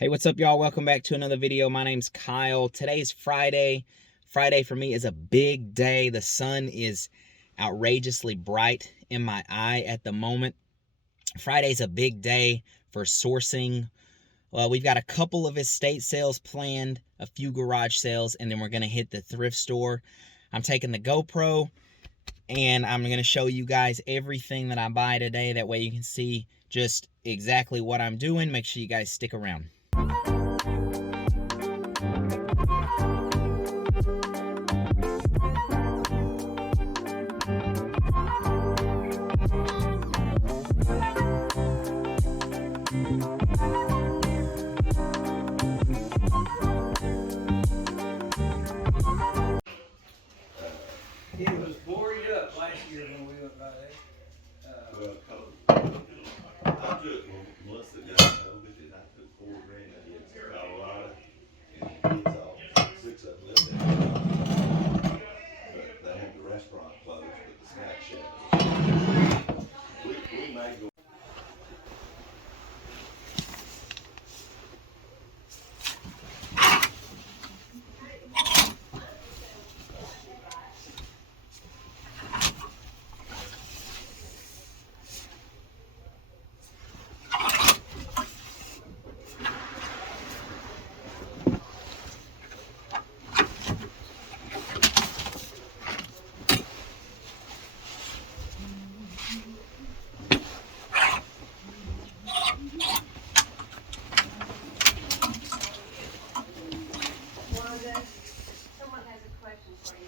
Hey, what's up, y'all? Welcome back to another video. My name's Kyle. Today's Friday. Friday for me is a big day. The sun is outrageously bright in my eye at the moment. Friday's a big day for sourcing. Well, we've got a couple of estate sales planned, a few garage sales, and then we're going to hit the thrift store. I'm taking the GoPro, and I'm going to show you guys everything that I buy today. That way you can see just exactly what I'm doing. Make sure you guys stick around. It was boarded up last year when we went by there. I took Melissa got COVID and I took 4 grand out of it to Colorado and it's all 6 of them lived there. But they had the restaurant closed, but the snack shack was. We may go. Someone has a question for you.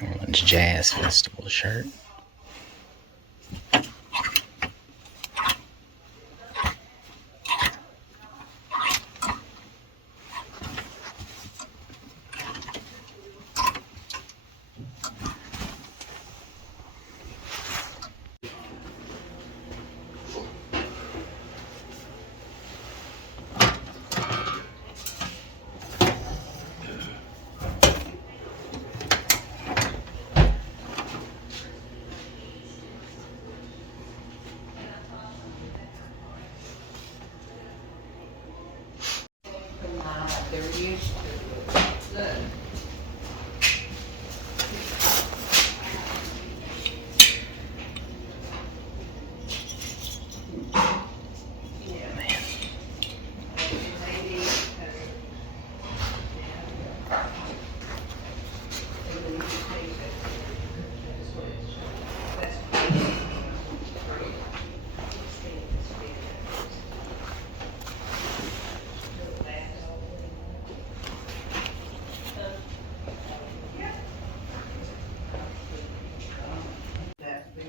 New Orleans Jazz Festival shirt. They're used to it. Look.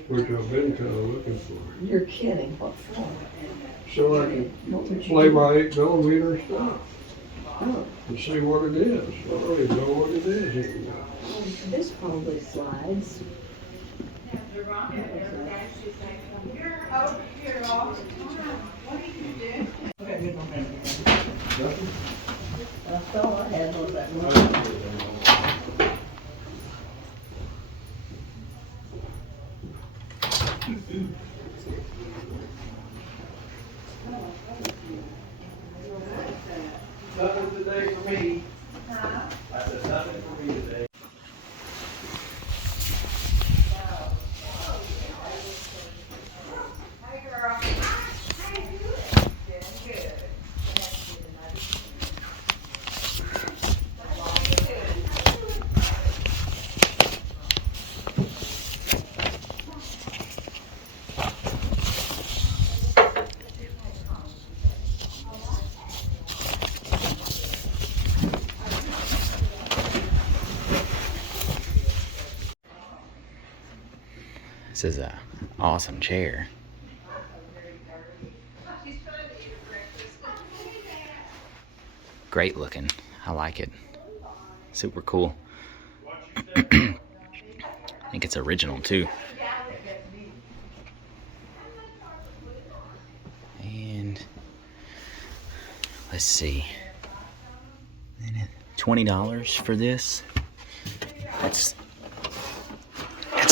Which I've been kind of looking for. You're kidding, what for? So I What would can you play do? my 8mm stuff Oh, and see what it is. I don't even know what it is anymore. this probably slides. Nothing? That's all I had was that one. Nothing today for me. I said nothing for me today. Hey, girl. How you doing? Good. This is a awesome chair. Great looking. I like it. Super cool. I think it's original too. Let's see. $20 for this. That's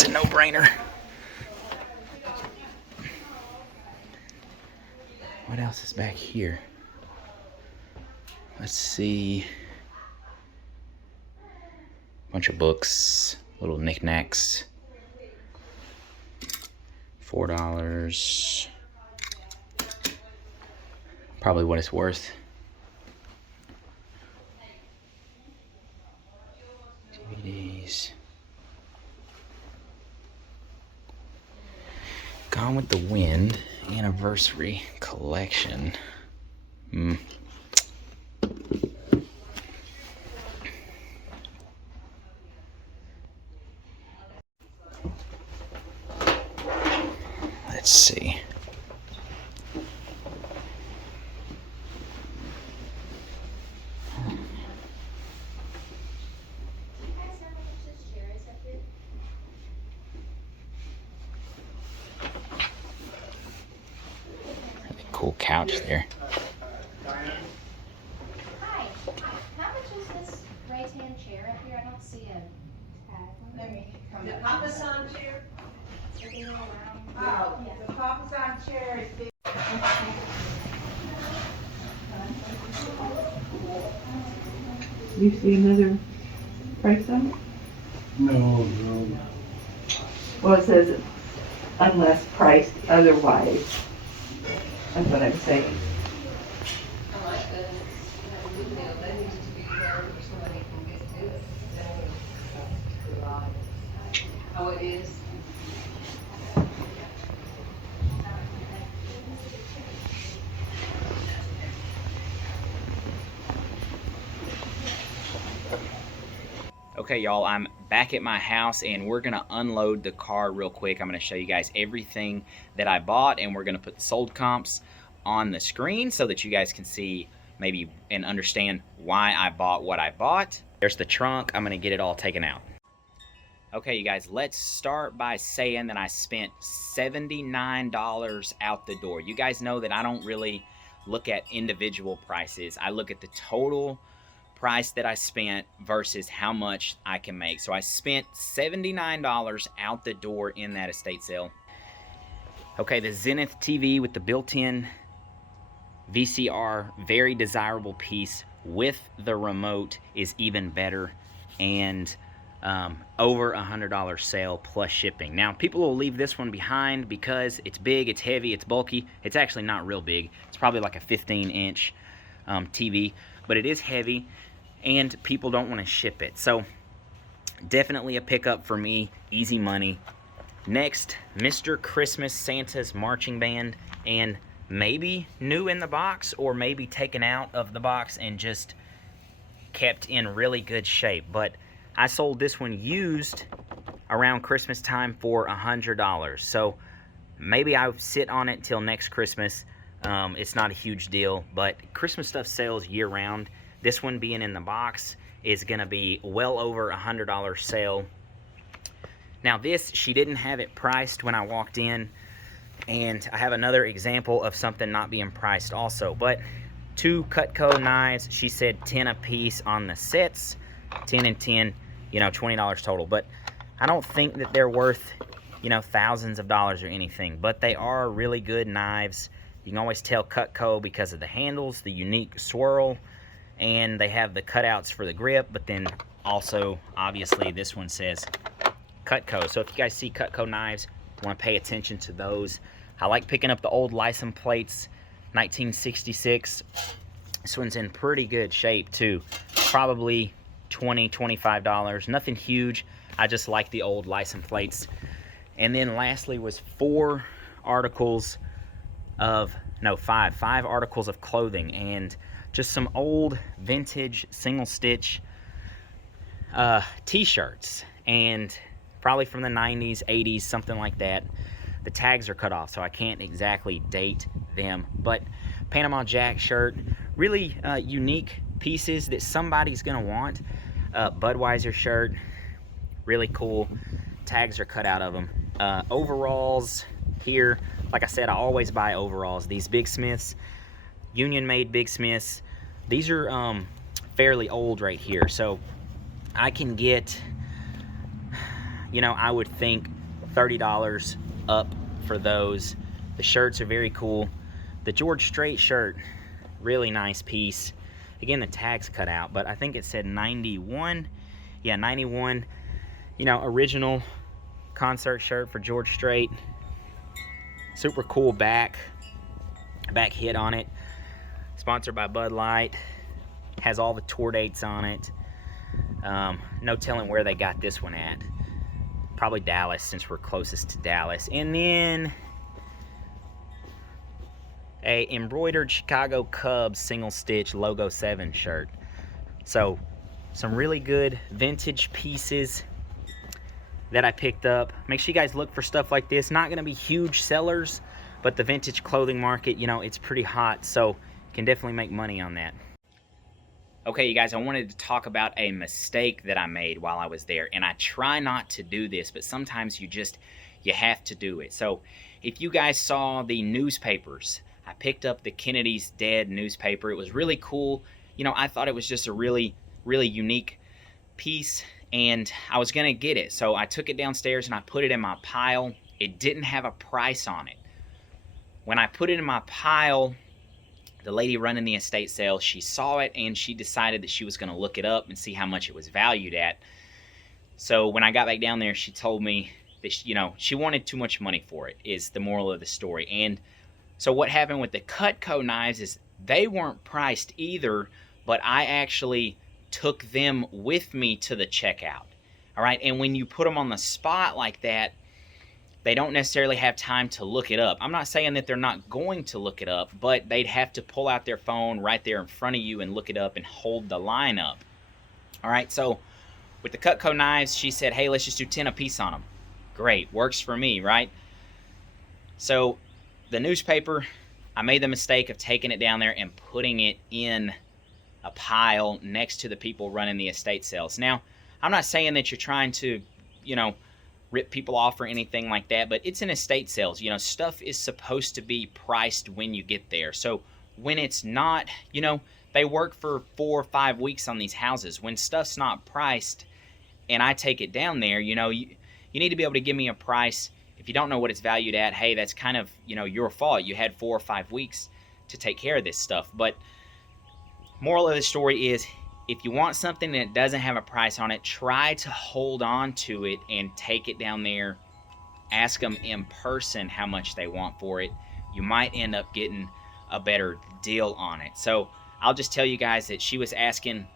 a no-brainer. What else is back here? Let's see. Bunch of books, little knickknacks. $4. Probably what it's worth. DVDs. Gone with the Wind Anniversary Collection. Let's see. Really cool couch there. Hi. How much is this right-hand chair up here? I don't see a tag. The Papasan chair? Are they all around? Oh, Yeah. the Papasan chair is big. You see another price on it? No. Well, it says unless priced otherwise. That's what I'm saying. I like that, you know, that needs to be there for somebody can get to it. Oh, it is? Okay, y'all, I'm back at my house and we're gonna unload the car real quick. I'm gonna show you guys everything that I bought, and we're gonna put the sold comps on the screen so that you guys can see maybe and understand why I bought what I bought. There's the trunk. I'm gonna get it all taken out. Okay, you guys, let's start by saying that I spent $79 out the door. You guys know that I don't really look at individual prices. I look at the total price that I spent versus how much I can make. So I spent $79 out the door in that estate sale. Okay, the Zenith TV with the built-in VCR, very desirable piece with the remote is even better, and over $100 sale plus shipping. Now, people will leave this one behind because it's big, it's heavy, it's bulky. It's actually not real big. It's probably like a 15-inch TV, but it is heavy, and people don't want to ship it. So definitely a pickup for me, easy money. Next, Mr. Christmas Santa's Marching Band, and maybe new in the box or maybe taken out of the box and just kept in really good shape. But I sold this one used around Christmas time for $100. So maybe I'll sit on it till next Christmas. It's not a huge deal, but Christmas stuff sells year round. This one being in the box is gonna be well over $100 sale. Now this, she didn't have it priced when I walked in, and I have another example of something not being priced also, but 2 Cutco knives, she said 10 a piece on the sets, 10 and 10, you know, $20 total, but I don't think that they're worth, you know, thousands of dollars or anything, but they are really good knives. You can always tell Cutco because of the handles, the unique swirl, and they have the cutouts for the grip, but then also, obviously, this one says Cutco. So if you guys see Cutco knives, you want to pay attention to those. I like picking up the old license plates, 1966. This one's in pretty good shape too. Probably $20, $25. Nothing huge. I just like the old license plates. And then lastly was 5 articles of clothing, and just some old vintage single stitch t-shirts, and probably from the 90s, 80s, something like that. The tags are cut off, so I can't exactly date them, but Panama Jack shirt, really unique pieces that somebody's gonna want. Budweiser shirt, really cool. Tags are cut out of them. Overalls here, like I said, I always buy overalls. These Big Smiths, Union made Big Smiths, These are fairly old right here, so I can get, you know, I would think $30 up for those. The shirts are very cool. The George Strait shirt, really nice piece. Again, the tag's cut out, but I think it said 91. Yeah, 91. You know, original concert shirt for George Strait. Super cool back hit on it. Sponsored by Bud Light. Has all the tour dates on it. No telling where they got this one at. Probably Dallas, since we're closest to Dallas. And then a embroidered Chicago Cubs single stitch logo 7 shirt. So some really good vintage pieces that I picked up. Make sure you guys look for stuff like this. Not gonna be huge sellers, but the vintage clothing market, you know, it's pretty hot, so you can definitely make money on that. Okay, you guys, I wanted to talk about a mistake that I made while I was there, and I try not to do this, but sometimes you have to do it. So if you guys saw the newspapers, I picked up the Kennedy's Dead newspaper. It was really cool. You know, I thought it was just a really, really unique piece, and I was gonna get it. So I took it downstairs and I put it in my pile. It didn't have a price on it. When I put it in my pile, the lady running the estate sale, she saw it and she decided that she was going to look it up and see how much it was valued at. So when I got back down there, she told me that, you know, she wanted too much money for it, is the moral of the story. And so what happened with the Cutco knives is they weren't priced either, but I actually took them with me to the checkout. All right, and when you put them on the spot like that, they don't necessarily have time to look it up. I'm not saying that they're not going to look it up, but they'd have to pull out their phone right there in front of you and look it up and hold the line up. All right, so with the Cutco knives, she said, hey, let's just do 10 a piece on them. Great, works for me, right? So the newspaper, I made the mistake of taking it down there and putting it in a pile next to the people running the estate sales. Now, I'm not saying that you're trying to, you know, rip people off or anything like that, but it's an estate sales. You know, stuff is supposed to be priced when you get there. So when it's not, you know, they work for 4 or 5 weeks on these houses. When stuff's not priced and I take it down there, you know, you need to be able to give me a price. If you don't know what it's valued at, hey, that's kind of, you know, your fault. You had 4 or 5 weeks to take care of this stuff. But moral of the story is, if you want something that doesn't have a price on it, try to hold on to it and take it down there. Ask them in person how much they want for it. You might end up getting a better deal on it. So I'll just tell you guys that she was asking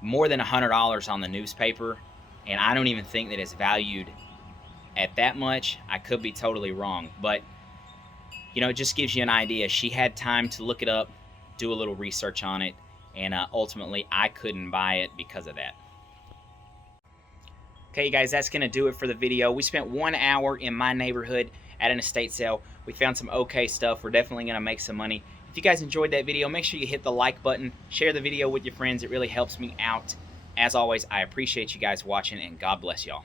more than $100 on the newspaper, and I don't even think that it's valued at that much. I could be totally wrong, but you know, it just gives you an idea. She had time to look it up, do a little research on it, and ultimately I couldn't buy it because of that. Okay, guys, that's gonna do it for the video. We spent 1 hour in my neighborhood at an estate sale. We found some okay stuff. We're definitely gonna make some money. If you guys enjoyed that video, make sure you hit the like button, share the video with your friends. It really helps me out. As always, I appreciate you guys watching, and God bless y'all.